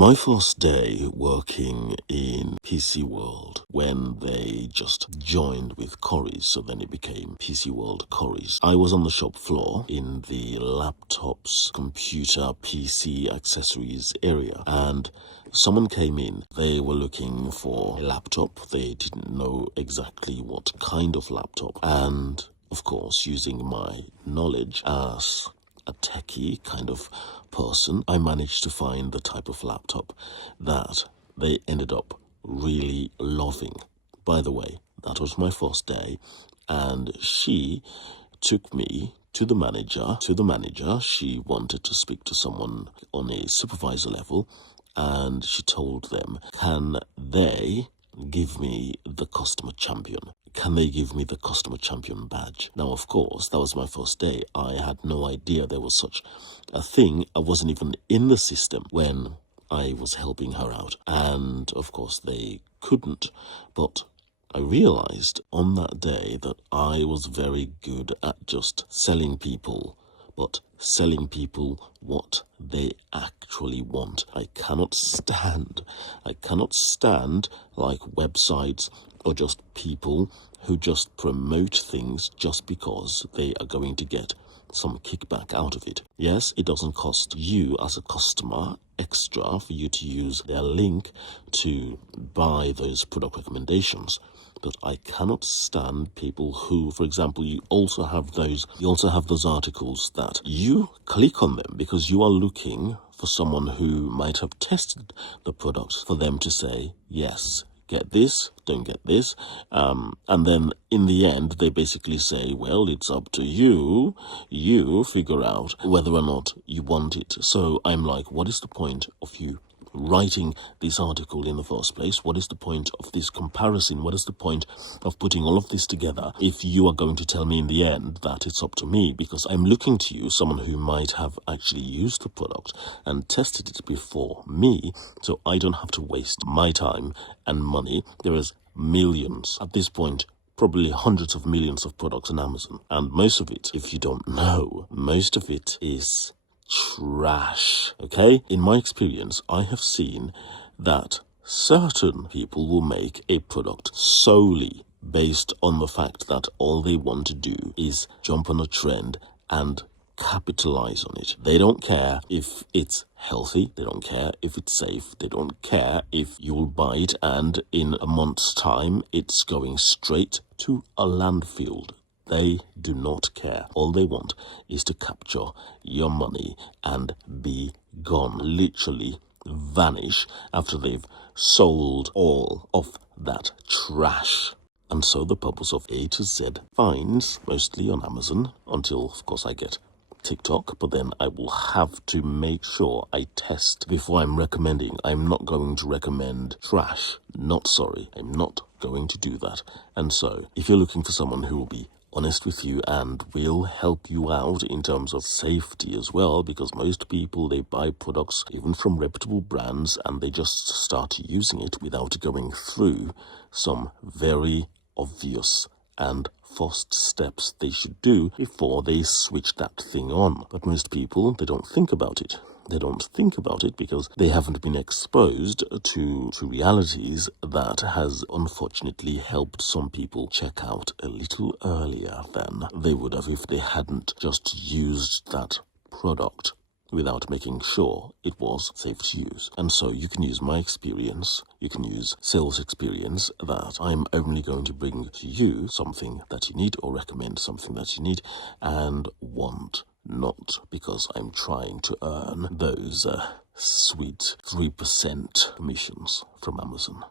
My first day working in PC World when they just joined with Corries, so then it became PC World Corries. I was on the shop floor in the laptops, computer, PC accessories area, and someone came in. They were looking for a laptop. They didn't know exactly what kind of laptop, and of course, using my knowledge as a techie kind of person, I managed to find the type of laptop that they ended up really loving. By the way, that was my first day, and she took me to the manager. She wanted to speak to someone on a supervisor level, and she told them, can they give me the customer champion? Can they give me the customer champion badge? Now, of course, that was my first day. I had no idea there was such a thing. I wasn't even in the system when I was helping her out. And of course, they couldn't. But I realized on that day that I was very good at just selling people, but selling people what they actually want. I cannot stand like websites or just people who just promote things just because they are going to get some kickback out of it. Yes, it doesn't cost you as a customer extra for you to use their link to buy those product recommendations. But I cannot stand people who, for example, you also have those articles that you click on them because you are looking for someone who might have tested the product for them to say, yes, get this, don't get this. And then in the end, they basically say, well, it's up to you. You figure out whether or not you want it. So I'm like, what is the point of you writing this article in the first place? What is the point of this comparison? What is the point of putting all of this together if you are going to tell me in the end that it's up to me? Because I'm looking to you, someone who might have actually used the product and tested it before me, so I don't have to waste my time and money. There is millions at this point, probably hundreds of millions of products on Amazon, and most of it, if you don't know, most of it is trash. Okay, in my experience, I have seen that certain people will make a product solely based on the fact that all they want to do is jump on a trend and capitalize on it. They don't care if it's healthy, they don't care if it's safe, they don't care if you will buy it and in a month's time it's going straight to a landfill. They do not care. All they want is to capture your money and be gone. Literally vanish after they've sold all of that trash. And so the purpose of A to Z finds, mostly on Amazon, until of course I get TikTok, but then I will have to make sure I test before I'm recommending. I'm not going to recommend trash. Not sorry. I'm not going to do that. And so if you're looking for someone who will be honest with you and will help you out in terms of safety as well, because most people, they buy products even from reputable brands and they just start using it without going through some very obvious and first steps they should do before they switch that thing on. But most people, they don't think about it. They don't think about it because they haven't been exposed to realities that has unfortunately helped some people check out a little earlier than they would have if they hadn't just used that product without making sure it was safe to use. And so you can use my experience, you can use sales experience, that I'm only going to bring to you something that you need or recommend something that you need and want, not because I'm trying to earn those sweet 3% commissions from Amazon.